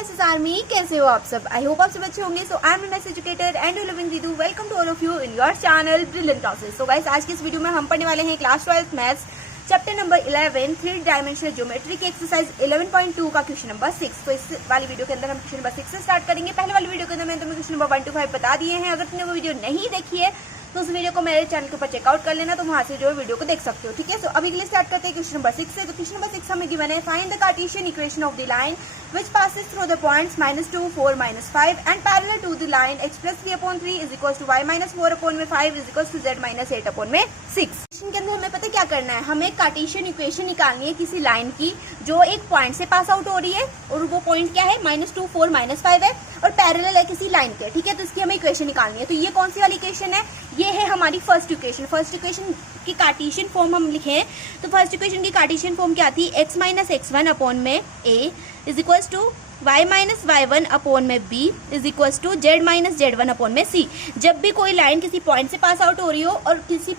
NSS army, कैसे हो आप सब? आई होप आप सब अच्छे होंगे। So I am NSS educator and loving दीदू। Welcome to all of you in your channel brilliant classes. So guys, आज की इस वीडियो में हम पढ़ने वाले हैं class 12 maths chapter number 11 3 dimensional geometry की एक्सरसाइज 11.2 का क्वेश्चन नंबर 6। तो इस वाली वीडियो के अंदर हम क्वेश्चन नंबर 6 से स्टार्ट करेंगे। पहले वाली वीडियो के अंदर मैंने तुम्हें क्वेश्चन नंबर 1 to 5 बता दिए हैं। अगर तुमने वो वीडियो नहीं देखी है तो उस वीडियो को मेरे चैनल के ऊपर चेकआउट कर लेना, तो वहां से जो है वीडियो को देख सकते हो। ठीक है, सो अभी के लिए स्टार्ट करते हैं क्वेश्चन नंबर 6 से। तो क्वेश्चन नंबर 6 हमें गिवन है, find the Cartesian equation of the line which passes through the points -2, 4, -5 and parallel to the line x plus 3/3 is equals to y minus 4/5 is equals to z minus 8/6। Question के अंदर हमें पता क्या करना है, हमें Cartesian equation निकालनी है किसी लाइन की जो एक पॉइंट से पास आउट हो रही है, और वो पॉइंट क्या है -2, 4, -5 है और पैरेलल है किसी लाइन के। ठीक है, तो इसकी हमें इक्वेशन निकालनी है। तो ये कौन सी वाली इक्वेशन है? ये है हमारी फर्स्ट इक्वेशन। फर्स्ट इक्वेशन की कार्टेशियन फॉर्म हम लिखें तो फर्स्ट इक्वेशन की कार्टेशियन फॉर्म क्या थी? x माइनस x1 अपॉन में a is equals to y minus y1 upon में b is equals to z minus z1 upon में c। जब भी कोई लाइन किसी पॉइंट से पास आउट हो रही हो और किसी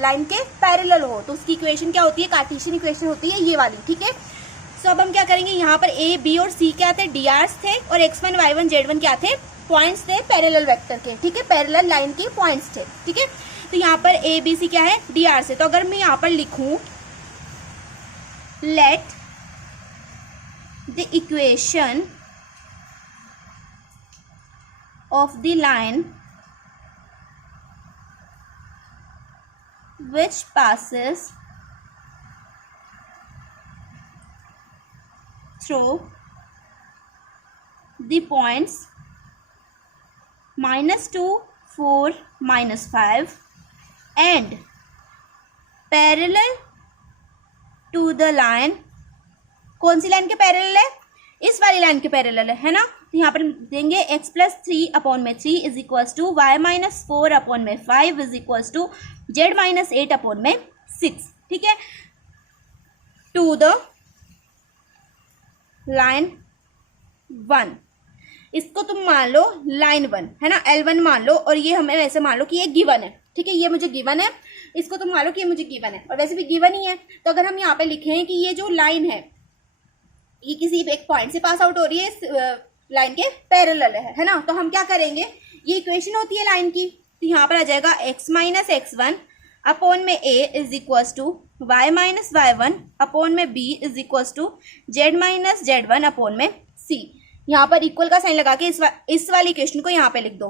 लाइन के पैरेलल हो तो उसकी इक्वेशन क्या होती है? कार्टेशियन इक्वेशन होती है ये वाली। ठीक है, सो अब हम क्या करेंगे, यहाँ पर a b और c क्या थे? drs थे, और x1 y1 z1 क्या थे? पॉइंट्स थे पैरेलल वेक्टर के। ठीक है, पैरेलल लाइन के पॉइंट्स थे। ठीक है, तो यहाँ पर a b c क्या है? dr से। तो अगर मैं यहाँ पर लिखूं late the equation of the line which passes through the points -2, 4, -5 and parallel to the line। कौन सी लाइन के पैरेलल है? इस वाली लाइन के पैरेलल है ना। तो यहाँ पर देंगे x plus 3/3 is equals to y minus 4/5 is equals to z minus 8/6। ठीक है, टू द लाइन 1, इसको तुम मान लो लाइन 1 है ना, L1 मान लो, और ये हमें वैसे मान लो कि ये गिवन है। ठीक है, ये मुझे गिवन है, इसको तुम मान लो कि ये मुझे गिवन है और वैसे भी गिवन ही है। तो अगर हम यहाँ पे लिखें कि ये जो लाइन है ये किसी एक पॉइंट से पास आउट हो रही है, इस लाइन के पैरेलल है ना, तो हम क्या करेंगे, ये इक्वेशन होती है लाइन की। तो यहाँ पर आ जाएगा x माइनस x1 अपॉन में a is equals to y minus y1 upon में b is equals to z minus z1 upon में c। यहाँ पर इक्वल का साइन लगा के इस वाली इक्वेशन को यहाँ पे लिख दो,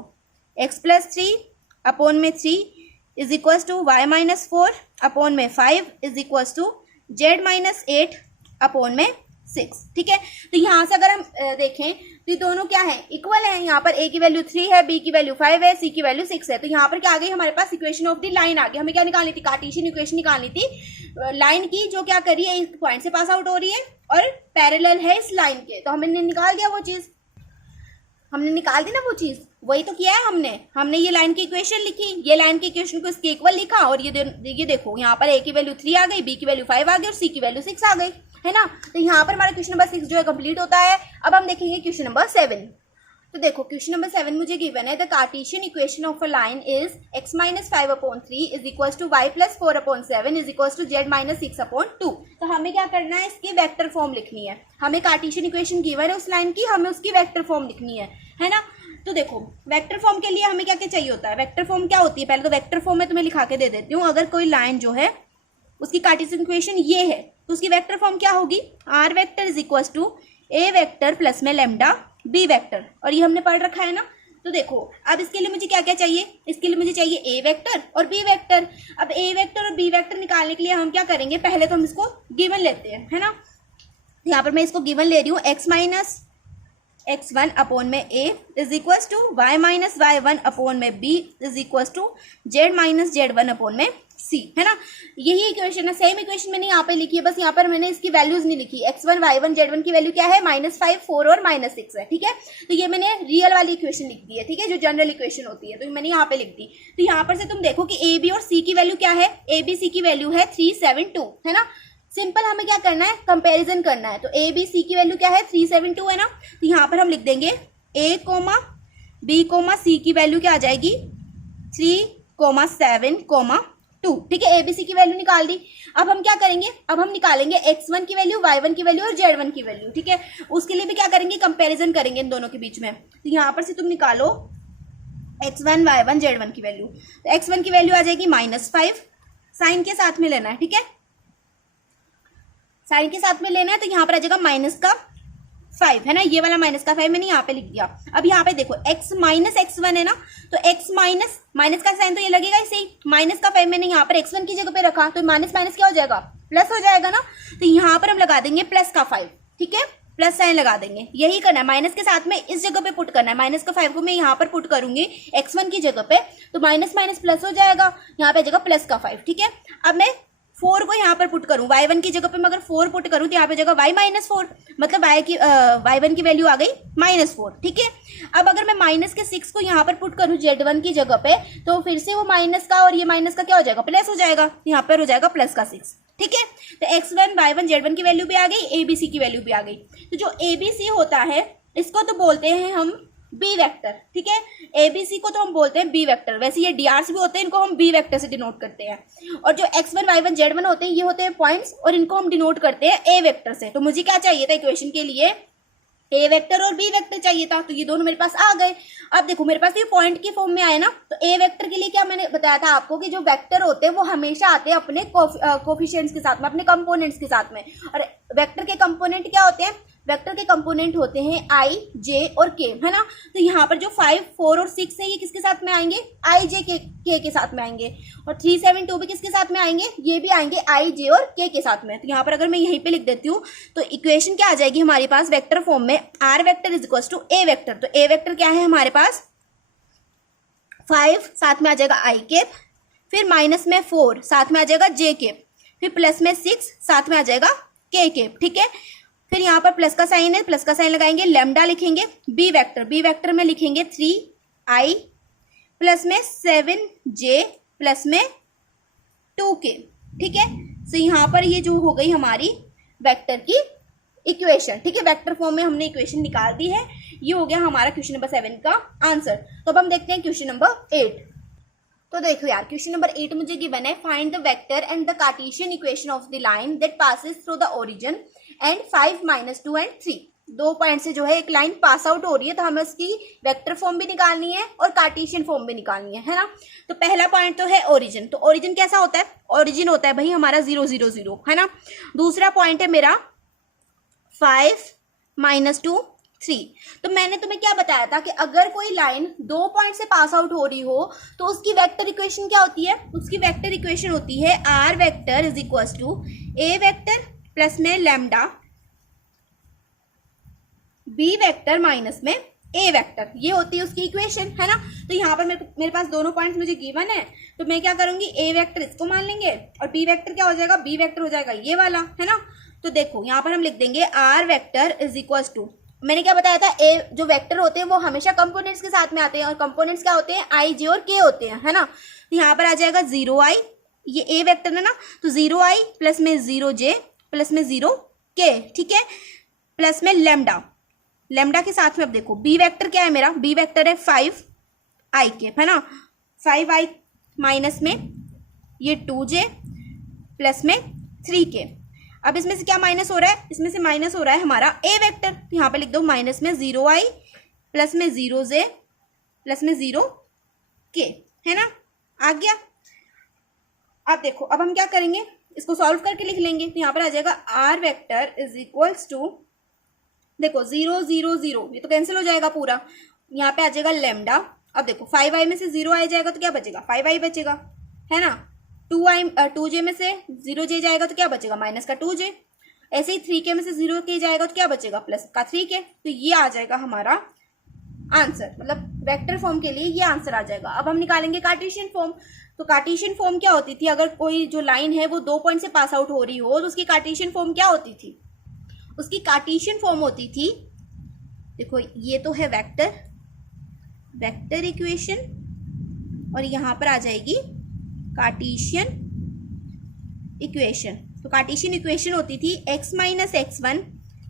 x प्लस 3 अपॉन में 3 is equals to y minus 4 upon में 5 is equals to z minus 8 upon में 6। ठीक है, तो यहाँ से अगर हम देखें तो ये दोनों क्या है? इक्वल है। यहाँ पर a की वैल्यू 3 है, b की वैल्यू 5 है, c की वैल्यू 6 है। तो यहाँ पर क्या आ गई हमारे पास? इक्वेशन ऑफ द लाइन आ गई। हमें क्या निकालनी थी? कार्टेशियन इक्वेशन निकालनी थी लाइन की जो क्या कर रही है, एक पॉइंट से पास आउट हो रही है और पैरेलल है इस लाइन के। तो हमने निकाल दिया वो चीज, हमने निकाल दी ना वो चीज, वही तो किया है हमने ये लाइन की इक्वेशन लिखी, ये लाइन की इक्वेशन को इसके इक्वल लिखा, और ये देखो यहाँ पर a की वैल्यू 3 आ गई, b की वैल्यू 5 आ गई और c की वैल्यू 6 आ गई, है ना। तो यहाँ पर हमारा क्वेश्चन नंबर 6 जो है कंप्लीट होता है। अब हम देखेंगे क्वेश्चन नंबर 7। तो देखो क्वेश्चन नंबर 7 मुझे गिवन है, the Cartesian equation of a line is x minus 5/3 is equals to y plus 4/7 is equals to z minus 6/2। तो हमें क्या करना है, इसकी वेक्टर फॉर्म लिखनी है। हमें कार्टेशियन इक्वेशन गिवन है उस लाइन की, हमें उसकी वेक्टर फॉर्म लिखनी है ना। तो देखो वेक्टर फॉर्म के लिए हमें क्या क्या चाहिए होता है? वेक्टर फॉर्म क्या होती है? पहले तो वेक्टर फॉर्म में तुम्हें लिखा के दे देती हूँ। अगर कोई लाइन जो है उसकी कार्टेशियन इक्वेशन ये है तो उसकी वेक्टर फॉर्म क्या होगी? r vector is equals to a vector plus में लैम्डा b वेक्टर, और ये हमने पढ़ रखा है ना। तो देखो अब इसके लिए मुझे क्या क्या चाहिए? इसके लिए मुझे चाहिए a वेक्टर और b वेक्टर। अब a वेक्टर और b वेक्टर निकालने के लिए हम क्या करेंगे, पहले तो हम इसको गिवन लेते हैं, है ना। यहाँ पर मैं इसको गिवन ले रही हूँ, x माइनस x1 अपॉन में a is equals to y minus y1 upon में b is equals to z minus z1 upon में c, है ना। यही इक्वेशन है, सेम इक्वेशन मैंने यहाँ पे लिखी है, बस यहाँ पर मैंने इसकी वैल्यूज नहीं लिखी। x1 y1 z1 की वैल्यू क्या है? -5, 4 और -6 है। ठीक है, तो ये मैंने रियल वाली इक्वेशन लिख दी है। ठीक है, जो जनरल इक्वेशन होती है तो मैंने यहाँ पे लिख दी। तो यहाँ पर से तुम देखो कि a b और c की वैल्यू क्या है? a b c की वैल्यू है 3, 7, 2, है ना। सिंपल हमें क्या करना है? कंपैरिजन करना है। तो a b c की वैल्यू क्या है? 3, 7, 2 है ना। तो यहाँ पर हम लिख देंगे a, b, c की वैल्यू क्या आ जाएगी? 3, 7, 2, ठीक है। एबीसी की वैल्यू निकाल दी। अब हम क्या करेंगे, अब हम निकालेंगे x1 की वैल्यू, y1 की वैल्यू और z1 की वैल्यू, ठीक है। उसके लिए भी क्या करेंगे, कंपैरिजन करेंगे इन दोनों के बीच में। तो यहाँ पर से तुम निकालो x1 y1 z1 की वैल्यू। तो x1 की वैल्यू आ जाएगी -5, साइन के साथ में लेना है, ठीक है, साइन के साथ में लेना है। तो यहाँ पर आ जाएगा -5 है ना, ये वाला -5 मैंने यहाँ पे लिख दिया। अब यहाँ पे देखो x माइनस x1 है ना, तो x माइनस का साइन तो ये लगेगा इसे ही, -5 मैंने यहाँ पर x1 की जगह पे रखा, तो माइनस माइनस क्या हो जाएगा, प्लस हो जाएगा ना। तो यहाँ पर हम लगा देंगे +5, ठीक है, प्लस साइन लगा देंगे। यही करना है, माइनस के साथ में इस जगह पे पुट करना है। -5 को मैं यहाँ पर पुट करूंगी x1 की जगह पे, तो माइनस माइनस प्लस हो जाएगा, यहाँ पे आ जाएगा +5, ठीक है। अब मैं 4 को यहाँ पर पुट करूं, y1 की जगह पे मैं अगर 4 पुट करूं तो यहाँ पे जगह y-4, मतलब y1 की वैल्यू आ गई -4, ठीक है। अब अगर मैं -6 को यहाँ पर पुट करूं z1 की जगह पे, तो फिर से वो माइनस का और ये माइनस का क्या हो जाएगा, प्लस हो जाएगा, यहाँ पर हो जाएगा +6, ठीक है। तो x1 y1 z1 की वैल्यू भी आ गई, एबीसी की वैल्यू भी आ गई। तो जो एबीसी होता है इसको तो बोलते हैं हम बी वेक्टर, ठीक है। एबीसी को तो हम बोलते हैं बी वेक्टर, वैसे ये डीआरस भी होते हैं, इनको हम बी वेक्टर से डिनोट करते हैं। और जो x1 y1 z1 होते हैं ये होते हैं पॉइंट्स, और इनको हम डिनोट करते हैं ए वेक्टर से। तो मुझे क्या चाहिए था इक्वेशन के लिए, ए वेक्टर और बी वेक्टर चाहिए था, तो ये दोनों मेरे पास आ गए। अब देखो मेरे पास ये पॉइंट की फॉर्म में आए ना, तो ए वेक्टर के लिए क्या मैंने बताया था आपको कि जो वेक्टर होते हैं वो हमेशा आते हैं अपने कोफिशिएंट्स के साथ में, अपने कंपोनेंट्स के साथ में। और वेक्टर के कंपोनेंट क्या होते हैं, वेक्टर के कंपोनेंट होते हैं i, j और k, है ना। तो यहाँ पर जो 5, 4 और 6 है ये किसके साथ में आएंगे, i, j, k के साथ में आएंगे। और 3, 7, 2 भी किसके साथ में आएंगे, ये भी आएंगे i, j और k के साथ में। तो यहाँ पर अगर मैं यहीं पे लिख देती हूँ तो इक्वेशन क्या आ जाएगी हमारे पास वेक्टर फॉर्म में, r vector is equal to a vector. तो a वेक्टर क्या है हमारे पास 5, साथ में आ जाएगा i कैप, फिर माइनस में 4, साथ में आ जाएगा j कैप, फिर प्लस में 6, साथ में आ जाएगा k कैप, ठीक है। फिर यहाँ पर प्लस का साइन है, प्लस का साइन लगाएंगे, लैम्डा लिखेंगे। बी वेक्टर में लिखेंगे 3i प्लस में 7j प्लस में 2k, ठीक है। तो यहाँ पर ये जो हो गई हमारी वेक्टर की इक्वेशन, ठीक है, वेक्टर फॉर्म में हमने इक्वेशन निकाल दी है। ये हो गया हमारा क्वेश्चन नंबर 7 का आंसर। तो अब हम देखते हैं क्वेश्चन नंबर 8। तो देखो यार क्वेश्चन नंबर 8 मुझे गिवन है, find the vector and the Cartesian equation of the line that passes through the origin and 5, -2 and 3। 2 point से जो है एक लाइन पास आउट हो रही है, तो हमें उसकी वेक्टर फॉर्म भी निकालनी है और कार्टेशियन फॉर्म भी निकालनी है ना। तो पहला पॉइंट तो है ओरिजिन। तो ओरिजिन कैसा होता है, ओरिजिन होता है भाई हमारा 0, 0, 0, है ना। दूसरा पॉइंट है मेरा 5, -2, 3। तो मैंने तुम्हें क्या बताया था कि अगर कोई लाइन 2 पॉइंट से पास आउट हो रही हो तो उसकी वेक्टर इक्वेशन क्या होती है, उसकी वेक्टर इक्वेशन होती है r vector is equal to a vector plus में लैम्डा b वेक्टर माइनस में a वेक्टर, ये होती है उसकी इक्वेशन, है ना। तो यहाँ पर मेरे पास दोनों पॉइंट्स मुझे गिवन है, तो मैं क्या करूंगी, a वेक्टर इसको मान लेंगे और b वेक्टर क्या हो जाएगा, b वेक्टर हो जाएगा ये वाला, है ना। तो देखो यहाँ पर हम लिख देंगे r vector is equal to, मैंने क्या बताया था, ए जो वेक्टर होते हैं वो हमेशा कंपोनेंट्स के साथ में आते हैं, और कंपोनेंट्स क्या होते हैं, i, j और k होते हैं, है ना। तो यहाँ पर आ जाएगा 0i, ये a वेक्टर है ना, तो 0i प्लस में 0j प्लस में 0k, ठीक है, प्लस में लैम्डा के साथ में। अब देखो b वेक्टर क्या है मेरा, b वेक्टर है 5i के, है ना, 5i माइनस में ये 2j प्लस में 3k। अब इसमें से क्या माइनस हो रहा है, इसमें से माइनस हो रहा है हमारा a वेक्टर, तो यहाँ पे लिख दो माइनस में 0i प्लस में 0j प्लस में 0k, है ना, आ गया। अब देखो अब हम क्या करेंगे, इसको सॉल्व करके लिख लेंगे। तो यहाँ पर आ जाएगा r vector is equals to, देखो 0, 0, 0, ये तो कैंसिल हो जाएगा पूरा, यहाँ पे आ जाएगा लैम्डा। अब देखो 5i में से 0i जाएगा तो क्या बचेगा, 5i बचेगा, है ना। 2j में से 0j जाएगा तो क्या बचेगा, माइनस का 2j। ऐसे ही 3k में से 0k जाएगा तो क्या बचेगा, प्लस का 3k। तो ये आ जाएगा हमारा आंसर, मतलब वेक्टर फॉर्म के लिए ये आंसर आ जाएगा। अब हम निकालेंगे कार्टेशियन फॉर्म। तो कार्टेशियन फॉर्म क्या होती थी, अगर कोई जो लाइन है वो 2 पॉइंट से पास आउट हो रही हो तो उसकी कार्टेशियन फॉर्म क्या होती थी, उसकी कार्टेशियन फॉर्म होती थी, देखो ये तो है वेक्टर इक्वेशन, और यहाँ पर आ जाएगी कार्टेशियन इक्वेशन। तो कार्टेशियन इक्वेशन होती थी x माइनस x1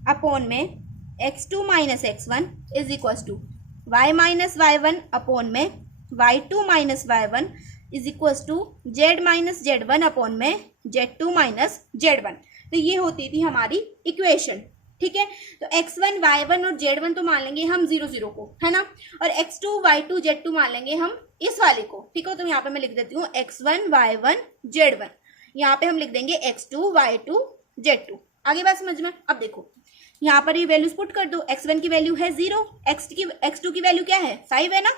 अपॉन में x2 minus x1 is equal to y minus y1 upon में y2 minus y1 is equal to z minus z one upon में z two minus z one. तो ये होती थी हमारी इक्वेशन, ठीक है। तो x1 y1 और z1 तो मान लेंगे हम 0 0 को, है ना, और x2 y2 z2 मान लेंगे हम इस वाले को, ठीक है। तो यहाँ पे मैं लिख देती हूँ x1 y1 z1, यहाँ पे हम लिख देंगे x2 y2 z2। आगे बात समझ में। अब देखो यहाँ पर ये वैल्यूज पुट कर दो। x1 की वैल्यू है 0, x2 की वैल्यू क्या है 5 है ना,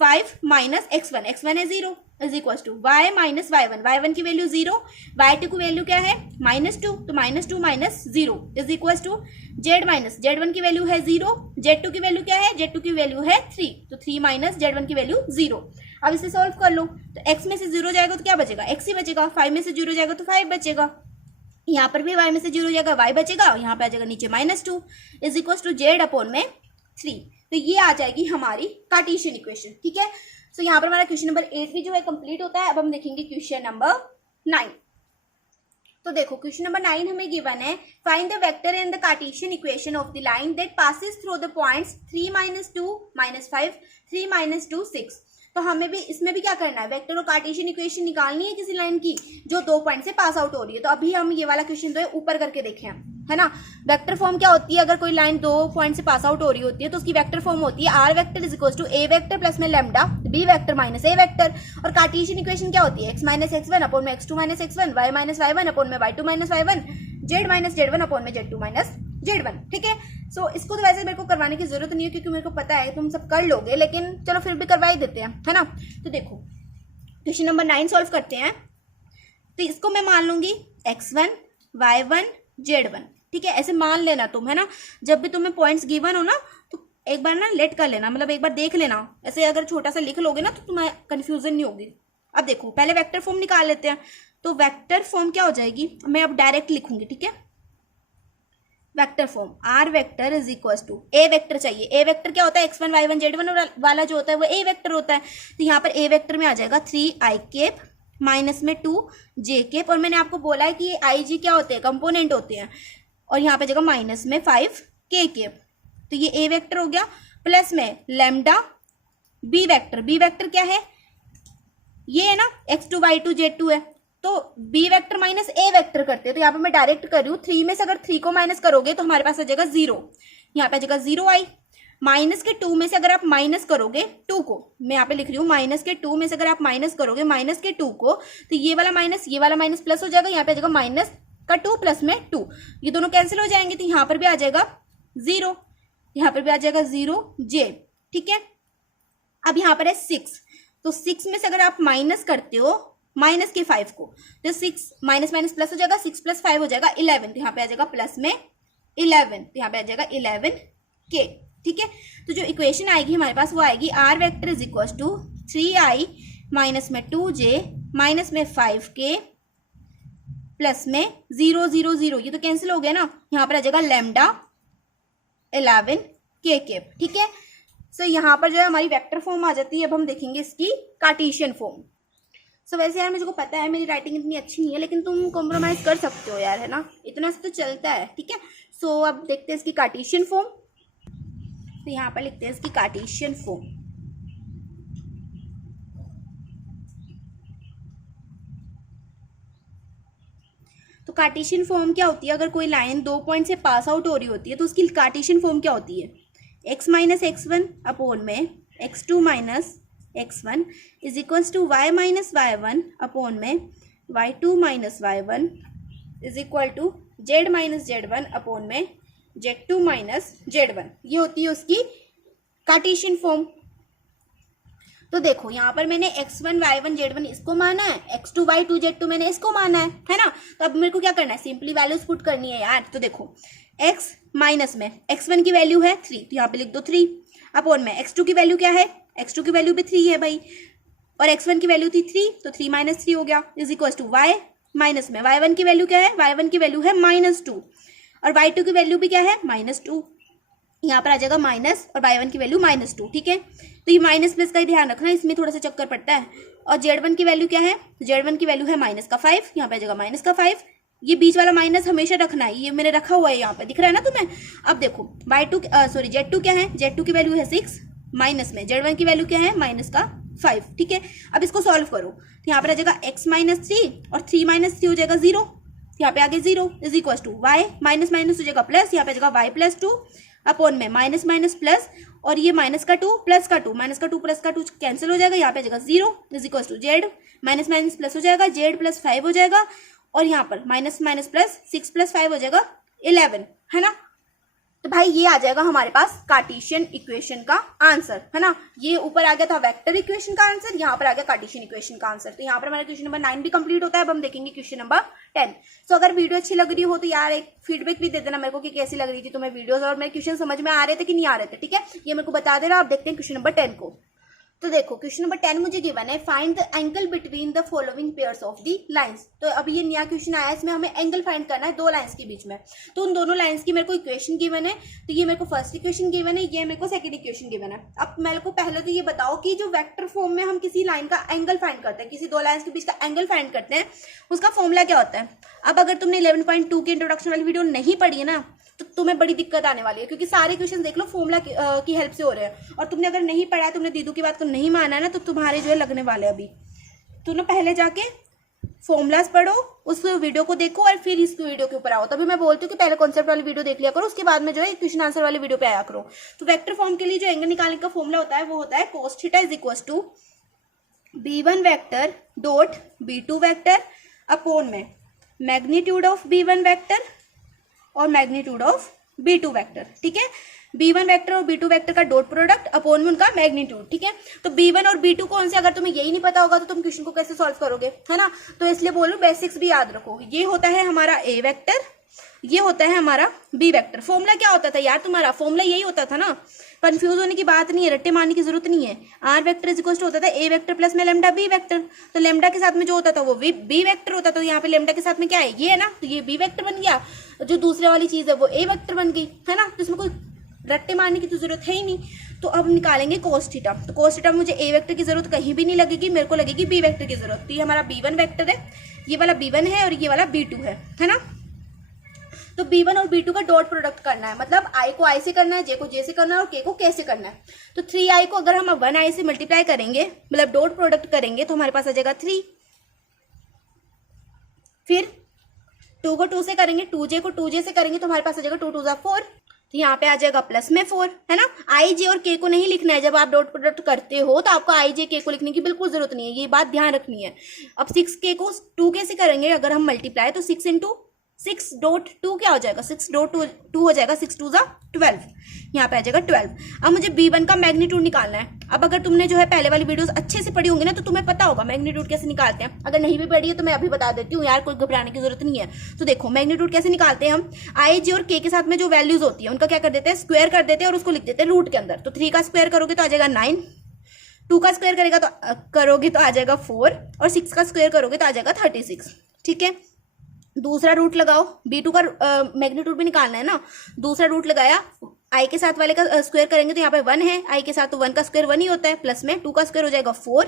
5 माइनस x1, x1 है 0 is equal to y minus y1, y1 की वैल्यू 0, y2 की वैल्यू क्या है -2, तो -2 minus 0 is equal to z minus z1 की वैल्यू है 0, z2 की वैल्यू क्या है, z2 की वैल्यू है 3, तो 3 माइनस z1 की वैल्यू 0। अब इसे सॉल्व कर लो, तो x में से 0 जाएगा तो क्या बचेगा, x ही बचेगा, 5 में से 0 जाएगा तो 5 बचेगा, यहाँ पर भी y में से 0 जाएगा y बचेगा, यहाँ पे आ जाएगा नीचे -2 is equal to z upon में 3। तो ये आ जाएगी हमारी कार्टेशियन इक्वेशन, ठीक है। सो यहाँ पर हमारा क्वेश्चन नंबर 8 भी जो है कंप्लीट होता है। अब हम देखेंगे क्वेश्चन नंबर 9। तो देखो क्वेश्चन नंबर 9 हमें गिवन है, find the vector in the Cartesian equation of the line that passes through the points 3 -2 -5 3 -2 6। तो हमें भी इसमें भी क्या करना है, वेक्टर और कार्टेशियन इक्वेशन निकालनी है किसी लाइन की जो 2 पॉइंट से पास आउट हो रही है। तो अभी हम ये वाला क्वेश्चन तो ऊपर करके देखें, है ना। वेक्टर फॉर्म क्या होती है, अगर कोई लाइन 2 पॉइंट से पास आउट हो रही होती है तो उसकी वेक्टर फॉर्म होती है R vector is equal to A vector plus में lambda B vector minus A vector. और कार्टेशियन इक्वेशन क्या होती है, x माइनस x1 अपॉन में x2 minus x1, y minus y1 upon में y2 minus y1, z minus z1 upon में z2 minus z1, ठीक है। सो इसको तो वैसे मेरे को करवाने की जरूरत नहीं है क्योंकि मेरे को पता है तुम सब कर लोगे, लेकिन चलो फिर भी करवा ही देते हैं, है ना। तो देखो क्वेश्चन नंबर 9 सॉल्व करते हैं। तो इसको मैं मान लूंगी x1 y1 z1, ठीक है। ऐसे मान लेना तुम, है ना, जब भी तुम्हें पॉइंट्स गिवन हो ना तो एक बार ना लेट कर लेना, मतलब एक बार देख लेना। ऐसे अगर छोटा सा लिख लोगे ना तो तुम्हें कंफ्यूजन नहीं होगी। अब देखो पहले वेक्टर फॉर्म निकाल लेते हैं। तो वेक्टर फॉर्म क्या हो जाएगी, मैं अब डायरेक्ट लिखूंगी, ठीक है। Vector form R vector is equal to A vector चाहिए। ए वेक्टर क्या होता है, x1 y1 z1 वाला जो होता है वो ए वेक्टर होता है। तो यहाँ पर ए वेक्टर में आ जाएगा 3i केप माइनस में 2j केप, और मैंने आपको बोला है कि ये आई जी क्या होते हैं, कंपोनेंट होते हैं, और यहाँ पे जाएगा माइनस में 5k केप। तो ये ए वेक्टर हो गया, प्लस में lambda B vector. B vector क्या है, ये है ना x2 y2 z2 है, तो B vector minus A vector करते हैं। तो यहाँ पे मैं डायरेक्ट कर रही हूँ, 3 में से अगर 3 को माइनस करोगे तो हमारे पास आ जाएगा 0, यहाँ पे आ जाएगा 0i। माइनस के 2 में से अगर आप माइनस करोगे 2 को, मैं यहाँ पे लिख रही हूँ माइनस के 2 में से अगर आप माइनस करोगे माइनस के 2 को, तो ये वाला माइनस प्लस हो जाएगा, यहाँ पे आ जाएगा माइनस का 2 प्लस में 2, ये दोनों कैंसिल हो जाएंगे। तो यहाँ पर भी आ जाएगा 0, यहाँ पर भी आ जाएगा 0j, ठीक है। अब यहाँ पर है 6, तो 6 में से अगर आप माइनस करते हो माइनस के 5 को, तो 6 माइनस माइनस प्लस हो जाएगा, 6 प्लस 5 हो जाएगा 11, तो यहाँ पे आ जाएगा प्लस में 11, तो यहाँ पे आ जाएगा 11k, ठीक है। तो जो इक्वेशन आएगी हमारे पास वो आएगी R vector is equal to 3i minus में 2j माइनस में 5k प्लस में 0 0 0, ये तो कैंसिल हो गया ना, यहाँ पर आ जाएगा लैम्डा 11k केप, ठीक है। सो यहाँ पर जो है हमारी वेक्टर फॉर्म आ जाती है। अब हम देखेंगे इसकी कार्टेशियन फॉर्म। सो वैसे यार मुझे को पता है मेरी राइटिंग इतनी अच्छी नहीं है, लेकिन तुम कॉम्प्रोमाइज कर सकते हो यार, है ना, इतना से तो चलता है, ठीक है। सो अब देखते हैं इसकी कार्टेशियन फॉर्म। तो यहाँ पर लिखते हैं इसकी कार्टेशियन फॉर्म। तो कार्टेशियन फॉर्म क्या होती है, अगर कोई लाइन 2 पॉइंट से पास आउट हो रही होती है तो उसकी कार्टेशियन फॉर्म क्या होती है, x माइनस x1 अपॉन में x2 minus x1 is equals to y minus y1 upon में y2 minus y1 is equal to z minus z1 upon में z2 माइनस z1। ये होती है उसकी कार्टेशियन फॉर्म। तो देखो यहाँ पर मैंने x1 y1 z1 इसको माना है, x2 y2 z2 मैंने इसको माना है ना। तो अब मेरे को क्या करना है, सिंपली वैल्यूज पुट करनी है यार। तो देखो x माइनस में x1 की वैल्यू है 3, तो यहाँ पे लिख दो 3 अपॉन में x2 की वैल्यू क्या है, x2 की वैल्यू भी 3 है भाई, और x1 की वैल्यू थी 3, तो 3 माइनस 3 हो गया is equal to y minus में y1 की वैल्यू क्या है, y1 की वैल्यू है -2, और y2 की वैल्यू भी क्या है -2, यहाँ पर आ जाएगा माइनस, और y1 की वैल्यू -2, ठीक है। तो ये माइनस प्लस का ही ध्यान रखना, इसमें थोड़ा सा चक्कर पड़ता है। और z1 की वैल्यू क्या है, z1 की वैल्यू है -5, यहाँ पे आ जाएगा -5, ये बीच वाला माइनस हमेशा रखना है, ये मैंने रखा हुआ है, यहाँ पे दिख रहा है ना तुम्हें। अब देखो z2 क्या है, z2 की वैल्यू है 6, माइनस में z1 की वैल्यू क्या है -5, 5, ठीक है। अब इसको सॉल्व करो तो यहाँ पर आ जाएगा x माइनस 3 और 3 माइनस 3 हो जाएगा 0, यहाँ पे आगे 0 is equal to y minus minus हो जाएगा प्लस, यहाँ पे आ जाएगा y प्लस 2 अपॉन में माइनस माइनस प्लस, और ये माइनस का 2 प्लस का 2, माइनस का 2 प्लस का 2 कैंसिल हो जाएगा, यहाँ पे आ जाएगा 0 is equal to z minus minus plus हो जाएगा, z प्लस 5 हो जाएगा, और यहाँ पर माइनस माइनस प्लस 6 प्लस 5 हो जाएगा 11, है ना। तो भाई ये आ जाएगा हमारे पास कार्टेशियन इक्वेशन का आंसर, है ना। ये ऊपर आ गया था वेक्टर इक्वेशन का आंसर, यहाँ पर आ गया कार्टेशियन इक्वेशन का आंसर। तो यहाँ पर हमारा क्वेश्चन नंबर 9 भी कंप्लीट होता है। अब हम देखेंगे क्वेश्चन नंबर 10। तो अगर वीडियो अच्छी लग रही हो तो यार एक फीडबैक भी दे देना मेरे को कि कैसी लग रही थी तुम्हें वीडियोस, और मेरे क्वेश्चन समझ में आ रहे थे कि नहीं आ रहे थे, ठीक है, ये मेरे को बता देना। आप देखते हैं क्वेश्चन नंबर 10 को। तो देखो क्वेश्चन नंबर 10 मुझे गिवन है, find the angle between the following pairs of the lines. तो अब ये नया क्वेश्चन आया है, इसमें हमें एंगल फाइंड करना है दो लाइंस के बीच में। तो उन दोनों लाइंस की मेरे को इक्वेशन गिवन है, तो ये मेरे को फर्स्ट इक्वेशन गिवन है, ये मेरे को सेकंड इक्वेशन गिवन है। अब मेरे को पहले तो ये बताओ कि जो वेक्टर फॉर्म में हम किसी लाइन का एंगल फाइंड करते हैं, किसी दो लाइंस के बीच का एंगल फाइंड करते हैं, उसका फॉर्मूला क्या होता है। अब अगर तुमने 11.2 की इंट्रोडक्शन वाली वीडियो नहीं पढ़ी है ना, तो तुम्हें बड़ी दिक्कत आने वाली है, क्योंकि सारे क्वेश्चन देख लो फॉर्मूला की हेल्प से हो रहे हैं, और तुमने अगर नहीं पढ़ा है, तुमने दीदू की बात को नहीं माना है ना, तो तुम्हारे जो है लगने वाले अभी। तो ना पहले जाके फॉर्मूलाज पढ़ो, उस वीडियो को देखो, और फिर इस वीडियो के ऊपर आओ। तभी मैं बोलती हूँ कि पहले कॉन्सेप्ट वाली वीडियो देख लिया करो, उसके बाद में जो है क्वेश्चन आंसर वाली वीडियो पे आया करो। तो वेक्टर फॉर्म के लिए जो एंगल निकालने का फॉर्मूला होता है वो होता है cos theta is equal to b1 vector dot b2 vector upon में मैग्नीट्यूड ऑफ b1 वेक्टर और मैग्नीट्यूड ऑफ b2 वेक्टर, ठीक है। b1 वेक्टर और b2 वेक्टर का डॉट प्रोडक्ट अपॉन में उनका मैग्नीट्यूड, ठीक है। तो b1 और b2 कौन से, अगर तुम्हें यही नहीं पता होगा तो तुम क्वेश्चन को कैसे सॉल्व करोगे, है ना। तो इसलिए बोलो बेसिक्स भी याद रखो। ये होता है हमारा a वेक्टर, ये होता है हमारा b वेक्टर। फॉर्मूला क्या होता था यार तुम्हारा, फॉर्मूला यही होता था ना, कंफ्यूज होने की बात नहीं है, रट्टे मारने की जरूरत नहीं है। r vector is equal to होता था a वेक्टर प्लस में लैम्डा b वेक्टर। तो लैम्डा के साथ में जो होता था वो b वेक्टर होता था, तो यहाँ पे लैम्डा के साथ में क्या है, ये है ना, तो ये b वेक्टर बन गया, जो दूसरे वाली चीज है वो a वेक्टर बन गई, है ना। तो इसमें कोई रट्टे मारने की तो जरूरत है ही नहीं। तो अब निकालेंगे cos थीटा। तो cos थीटा मुझे a वेक्टर की जरूरत कहीं भी नहीं लगेगी, मेरे को लगेगी b वेक्टर की जरूरत। तो ये हमारा b1 वेक्टर है, ये वाला b1 है और ये वाला b2 है ना। तो b1 और b2 का डॉट प्रोडक्ट करना है, मतलब i को i से करना है, j को j से करना है और k को k से करना है। तो 3i को अगर हम 1i से मल्टीप्लाई करेंगे, मतलब डॉट प्रोडक्ट करेंगे, तो हमारे पास आ जाएगा 3। फिर 2 को 2 से करेंगे, 2j को 2j से करेंगे, तो हमारे पास आ जाएगा 2 2 जा 4। तो यहाँ पे आ जाएगा प्लस में 4, है ना। i j और k को नहीं लिखना है, जब आप डॉट प्रोडक्ट करते हो तो आपको i j k को लिखने की बिल्कुल जरूरत नहीं है, ये बात ध्यान रखनी है। अब 6k को 2k से करेंगे अगर हम मल्टीप्लाई, तो 6 इंटू 6 डॉट 2 क्या हो जाएगा, 6 डॉट 2 हो जाएगा, 6 2 जा 12, यहाँ पे आ जाएगा 12। अब मुझे b1 का मैग्नीट्यूड निकालना है। अब अगर तुमने जो है पहले वाली वीडियोस अच्छे से पढ़ी होंगी ना, तो तुम्हें पता होगा मैग्नीट्यूड कैसे निकालते हैं। अगर नहीं भी पढ़ी है तो मैं अभी बता देती हूँ यार, कोई घबराने की जरूरत नहीं है। तो देखो मैग्नीट्यूड कैसे निकालते हैं हम, i j और k के साथ में जो वैल्यूज होती है उनका क्या कर देते हैं, स्क्वायर कर देते हैं और उसको लिख देते हैं रूट के अंदर। तो 3 का स्क्वायर करोगे तो आ जाएगा 9, 2 का स्क्वायर करोगे तो आ जाएगा 4, और 6 का स्क्वायर करोगे तो आ जाएगा 36, ठीक है। दूसरा रूट लगाओ, b2 का मैग्नीट्यूड भी निकालना है ना। दूसरा रूट लगाया, i के साथ वाले का स्क्वायर करेंगे तो यहाँ पे 1 है, i के साथ तो 1 का स्क्वायर 1 ही होता है, प्लस में 2 का स्क्वायर हो जाएगा 4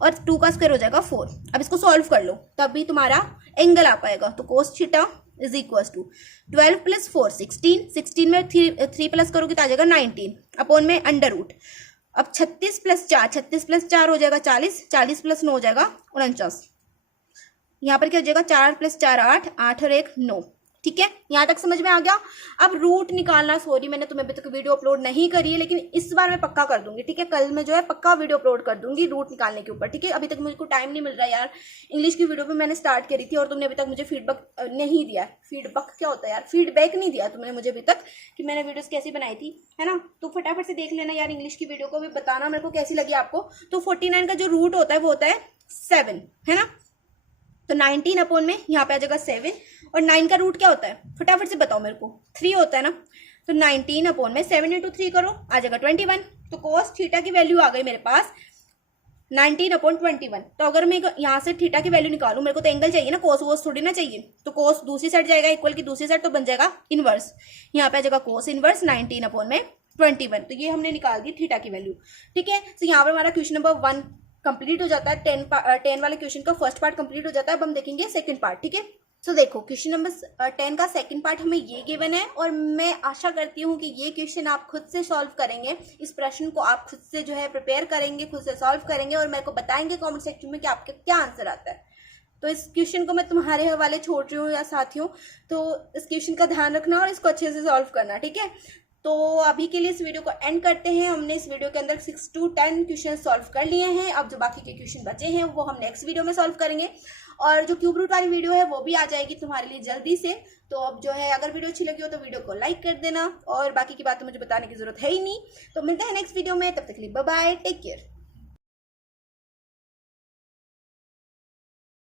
और 2 का स्क्वायर हो जाएगा 4। अब इसको सॉल्व कर लो, तब भी तुम्हारा एंगल आ पाएगा। तो cos theta is equal to 12 plus 4 16, 16 में 3 प्लस करोगे तो आ जाएगा 19 अपॉन में अंडर रूट। अब 36 प्लस 4 हो जाएगा 40, 40 प्लस 9 हो जाएगा 49। यहाँ पर क्या हो जाएगा, 4 प्लस 4 8, 8 और 1 9, ठीक है। यहाँ तक समझ में आ गया। अब रूट निकालना, सॉरी मैंने तुम्हें अभी तक वीडियो अपलोड नहीं करी है, लेकिन इस बार मैं पक्का कर दूंगी, ठीक है। कल मैं जो है पक्का वीडियो अपलोड कर दूंगी रूट निकालने के ऊपर, ठीक है। अभी तक मुझको टाइम नहीं मिल रहा यार, इंग्लिश की वीडियो भी मैंने स्टार्ट करी थी और तुमने अभी तक मुझे फीडबैक नहीं दिया। फीडबैक क्या होता है यार, फीडबैक नहीं दिया तुमने मुझे अभी तक कि मैंने वीडियोस कैसी बनाई थी, है ना। तो फटाफट से देख लेना यार इंग्लिश की वीडियो को, भी बताना मेरे को कैसी लगी आपको। तो 49 का जो रूट होता है वो होता है 7, है ना। तो 19 अपॉन में यहाँ पे आ जाएगा 7, और 9 का रूट क्या होता है फटाफट से बताओ मेरे को, 3 होता है ना। तो 19 अपॉन में 7 इंटू 3 करो, आ जाएगा 21। तो cos थीटा की वैल्यू आ गई मेरे पास 19 अपॉन 21। तो अगर मैं यहाँ से थीटा की वैल्यू निकालूं, मेरे को तो एंगल चाहिए ना, cos वोस थोड़ी ना चाहिए। तो cos दूसरी साइड जाएगा, इक्वल की दूसरी साइड, तो बन जाएगा इनवर्स। यहाँ पे आ जाएगा cos इनवर्स 19 अपॉन में 21। तो ये हमने निकाल दी थीटा की वैल्यू, ठीक है। तो यहाँ पर हमारा क्वेश्चन नंबर 1 कंप्लीट हो जाता है। 10 वाले क्वेश्चन का फर्स्ट पार्ट कंप्लीट हो जाता है। अब हम देखेंगे सेकंड पार्ट, ठीक है। सो देखो क्वेश्चन नंबर 10 का सेकंड पार्ट हमें ये गिवन है और मैं आशा करती हूँ कि ये क्वेश्चन आप खुद से सॉल्व करेंगे, इस प्रश्न को आप खुद से जो है प्रिपेयर करेंगे, खुद से सॉल्व करेंगे और मेरे को बताएंगे कमेंट सेक्शन में कि आपका क्या आंसर आता है। तो इस क्वेश्चन को मैं तुम्हारे हवाले छोड़ रही हूँ या साथियों, तो इस क्वेश्चन का ध्यान रखना और इसको अच्छे से सॉल्व करना, ठीक है। तो अभी के लिए इस वीडियो को एंड करते हैं। हमने इस वीडियो के अंदर 6 to 10 क्वेश्चन सॉल्व कर लिए हैं। अब जो बाकी के क्वेश्चन बचे हैं वो हम नेक्स्ट वीडियो में सॉल्व करेंगे और जो क्यूब रूट वाली वीडियो है वो भी आ जाएगी तुम्हारे लिए जल्दी से। तो अब जो है अगर वीडियो अच्छी लगी हो तो वीडियो को लाइक कर देना और बाकी की बातें मुझे बताने की जरूरत है ही नहीं। तो मिलते हैं नेक्स्ट वीडियो में, तब तक के लिए बाय बाय, टेक केयर।